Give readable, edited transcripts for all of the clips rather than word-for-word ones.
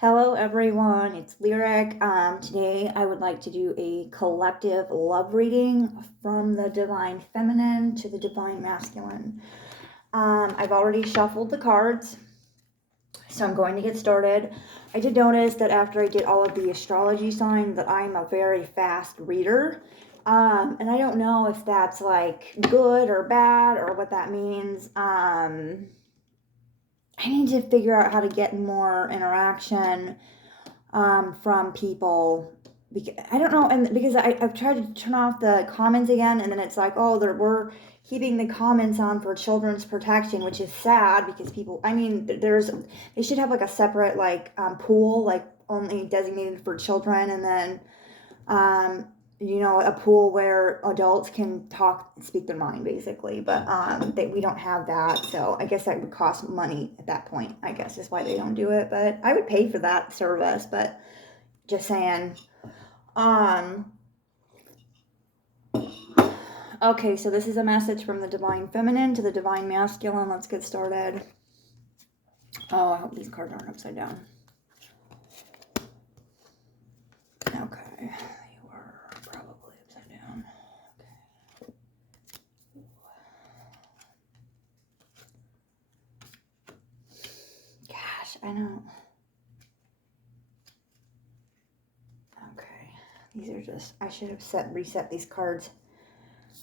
Hello everyone, it's Lyric. Today I would like to do a collective love reading from the Divine Feminine to the Divine Masculine. I've already shuffled the cards, so I'm going to get started. I did notice that after I did all of the astrology signs that I'm a very fast reader. And I don't know if that's like good or bad or what that means. I need to figure out how to get more interaction from people. I don't know, and because I've tried to turn off the comments again, and then it's like, oh, we're keeping the comments on for children's protection, which is sad because people, I mean, they should have like a separate like pool, like only designated for children, and then a pool where adults can speak their mind, basically. But we don't have that, so I guess that would cost money at that point. I guess is why they don't do it. But I would pay for that service. But just saying. Okay, so this is a message from the Divine Feminine to the Divine Masculine. Let's get started. Oh, I hope these cards aren't upside down. Okay. Probably upside down. Okay. Gosh, I know. Okay. These are just, I should have reset these cards.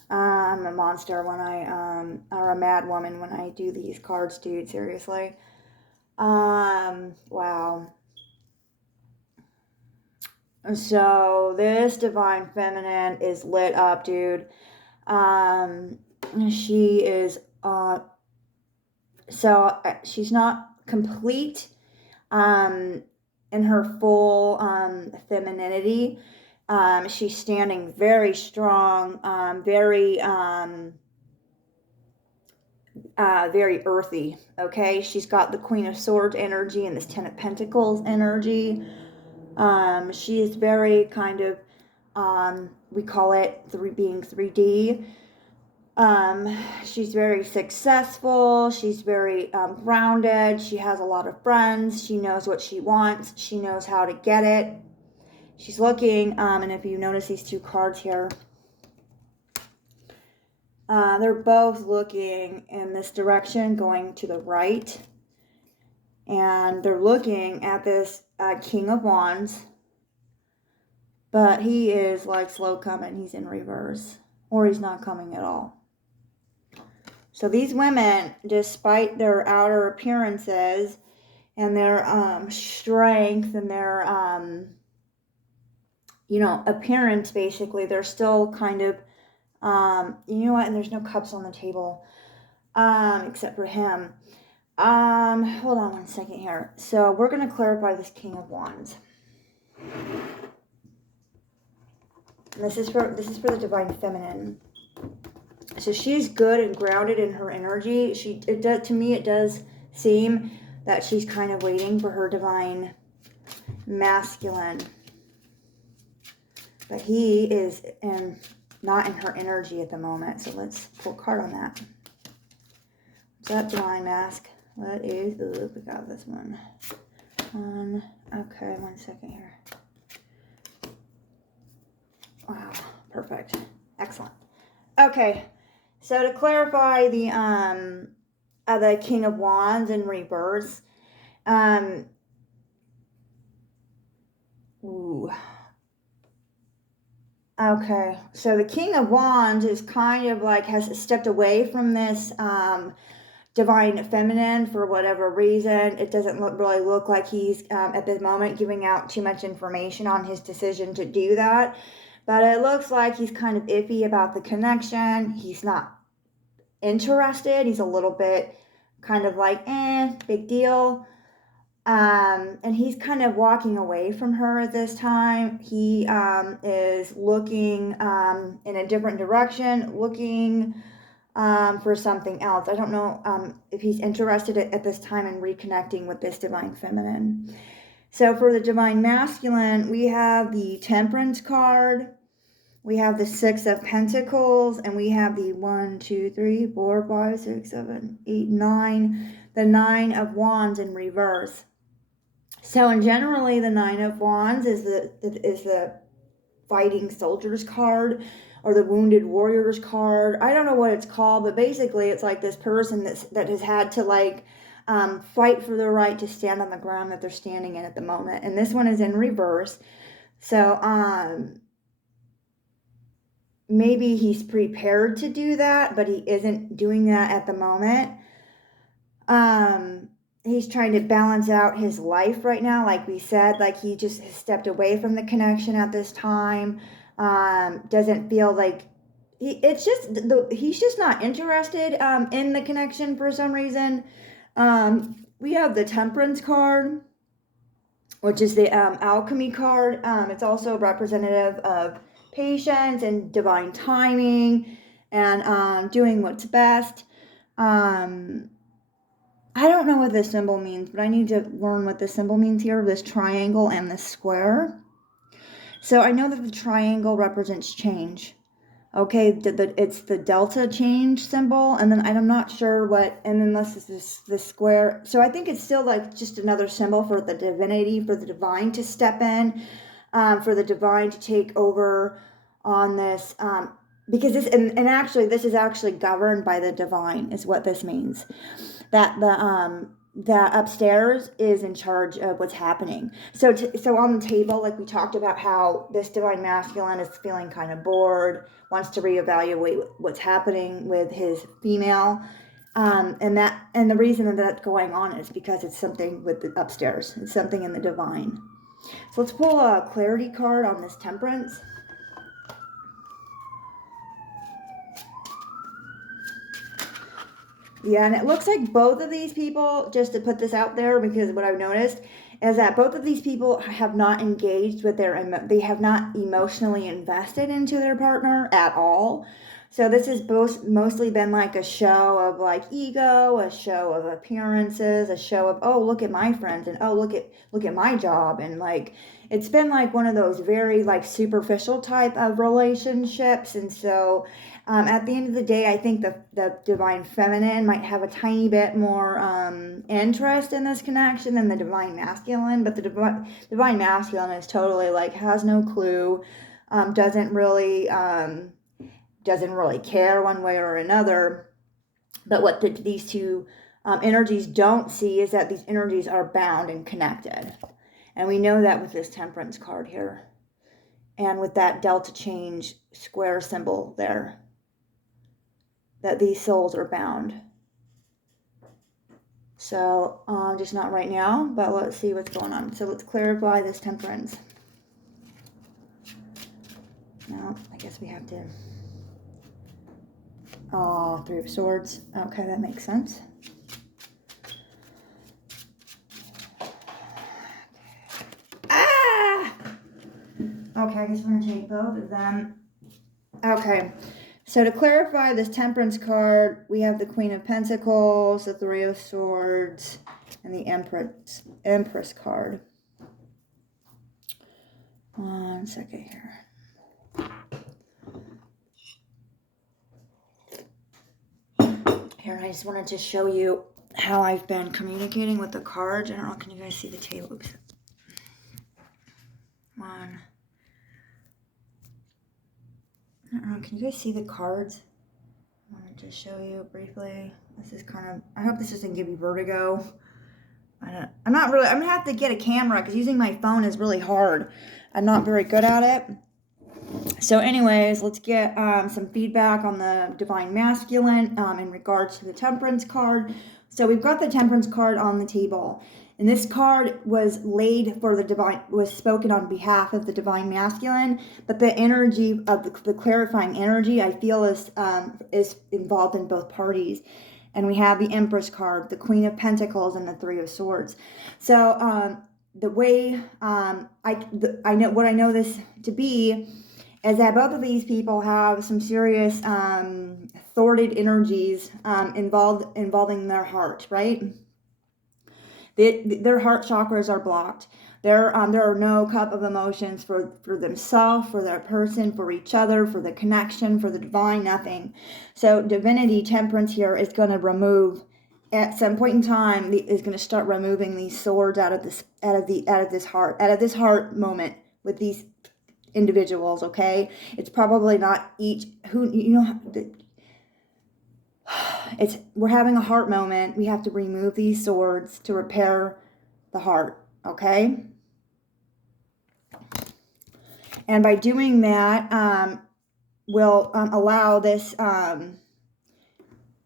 I'm a monster when or a mad woman when I do these cards, dude, seriously. Wow. So this Divine Feminine is lit up, dude. She is, so she's not complete, in her full, femininity. She's standing very strong, very earthy, okay? She's got the Queen of Swords energy and this Ten of Pentacles energy. She is very kind of, we call it being 3D. She's very successful. She's very grounded. She has a lot of friends. She knows what she wants. She knows how to get it. She's looking, and if you notice these two cards here, they're both looking in this direction, going to the right. And they're looking at this King of Wands. But he is like slow coming. He's in reverse. Or he's not coming at all. So these women, despite their outer appearances and their strength and their, appearance, basically, they're still kind of, you know what? And there's no cups on the table, except for him. Hold on one second here. So we're going to clarify this King of Wands. And this is for the Divine Feminine. So she's good and grounded in her energy. To me, it does seem that she's kind of waiting for her Divine Masculine. But he is not in her energy at the moment. So let's pull a card on that. What's that, Divine Mask? What is, we got this one. Okay, one second here. Wow, perfect. Excellent. Okay, so to clarify the King of Wands in reverse, okay, so the King of Wands is kind of like has stepped away from this Divine Feminine for whatever reason. It doesn't really look like he's at the moment giving out too much information on his decision to do that. But it looks like he's kind of iffy about the connection. He's not interested. He's a little bit kind of like, big deal. And he's kind of walking away from her at this time. He is looking in a different direction, looking for something else. I don't know if he's interested at this time in reconnecting with this Divine Feminine. So for the Divine Masculine, we have the Temperance card, we have the Six of Pentacles, and we have the 1, 2, 3, 4, 5, 6, 7, 8, 9, the Nine of Wands in reverse. So, and generally, the Nine of Wands is the fighting soldiers card, or the wounded warriors card. I don't know what it's called, but basically, it's like this person that has had to like fight for the right to stand on the ground that they're standing in at the moment. And this one is in reverse. So, maybe he's prepared to do that, but he isn't doing that at the moment. He's trying to balance out his life right now, like we said, like he just has stepped away from the connection at this time. Doesn't feel like he's just not interested in the connection for some reason. We have the Temperance card, which is the alchemy card. It's also representative of patience and divine timing and doing what's best. I don't know what this symbol means, but I need to learn what this symbol means here, this triangle and this square. So I know that the triangle represents change. Okay, it's the delta change symbol, and then I'm not sure what, and then this is the square. So I think it's still like just another symbol for the divinity, for the divine to step in, for the divine to take over on this, because this, and actually this is actually governed by the divine, is what this means. That the upstairs is in charge of what's happening. So on the table, like we talked about how this divine masculine is feeling kind of bored, wants to reevaluate what's happening with his female, and the reason that that's going on is because it's something with the upstairs. It's something in the divine. So let's pull a clarity card on this Temperance. Yeah, and it looks like both of these people, just to put this out there, because what I've noticed is that both of these people have not engaged with they have not emotionally invested into their partner at all. So this has mostly been like a show of like ego, a show of appearances, a show of, oh, look at my friends, and oh, look at my job, and like it's been like one of those very like superficial type of relationships. And so at the end of the day, I think the divine feminine might have a tiny bit more interest in this connection than the divine masculine, but the divine masculine is totally like has no clue, doesn't really care one way or another. But what these two energies don't see is that these energies are bound and connected. And we know that with this Temperance card here. And with that delta change square symbol there. That these souls are bound. So, just not right now, but let's see what's going on. So let's clarify this Temperance. No, I guess we have to... Oh, Three of Swords. Okay, that makes sense. Ah! Okay, I guess we're going to take both of them. Okay, so to clarify this Temperance card, we have the Queen of Pentacles, the Three of Swords, and the Empress card. 1 second here. Here, I just wanted to show you how I've been communicating with the cards. I don't know, can you guys see the table? Oops. 1. I don't know, can you guys see the cards? I wanted to show you briefly. This is kind of, I hope this doesn't give you vertigo. I'm not really, I'm going to have to get a camera because using my phone is really hard. I'm not very good at it. So anyways, let's get some feedback on the Divine Masculine in regards to the Temperance card. So we've got the Temperance card on the table. And this card was laid for the divine, was spoken on behalf of the Divine Masculine, but the energy of the clarifying energy, I feel is involved in both parties. And we have the Empress card, the Queen of Pentacles, and the Three of Swords. So the way I know this to be is that both of these people have some serious thwarted energies involving their heart, right? Their heart chakras are blocked. There are no cup of emotions for themselves, for their person, for each other, for the connection, for the divine, nothing. So divinity, Temperance here is going to remove at some point in time is going to start removing these swords out of this heart moment with these individuals. Okay, it's probably not each who, you know, we're having a heart moment. We have to remove these swords to repair the heart. Okay, and by doing that, we'll allow this.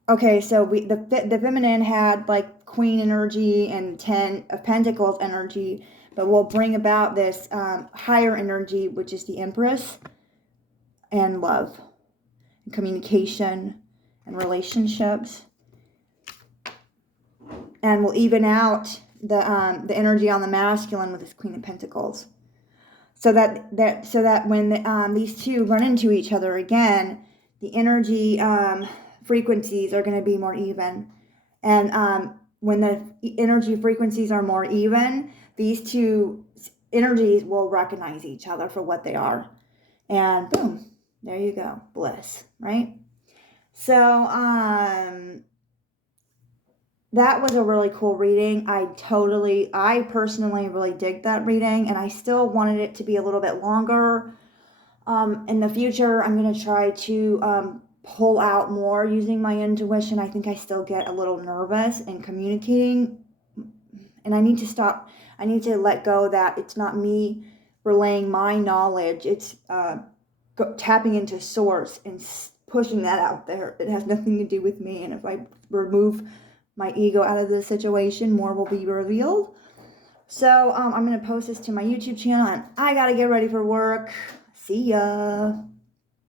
Okay, so the feminine had like Queen energy and 10 of Pentacles energy, but we'll bring about this higher energy, which is the Empress, and love, and communication, and relationships, and we'll even out the energy on the masculine with this Queen of Pentacles, so that when these two run into each other again, the energy frequencies are going to be more even. And when the energy frequencies are more even, these two energies will recognize each other for what they are. And boom, there you go. Bliss, right? So that was a really cool reading. I personally really dig that reading, and I still wanted it to be a little bit longer. In the future, I'm going to try to pull out more using my intuition. I think I still get a little nervous in communicating, and I need to stop. I need to let go that it's not me relaying my knowledge. It's tapping into source and pushing that out there. It has nothing to do with me, and if I remove my ego out of the situation, more will be revealed. So I'm going to post this to my YouTube channel, and I got to get ready for work. See ya.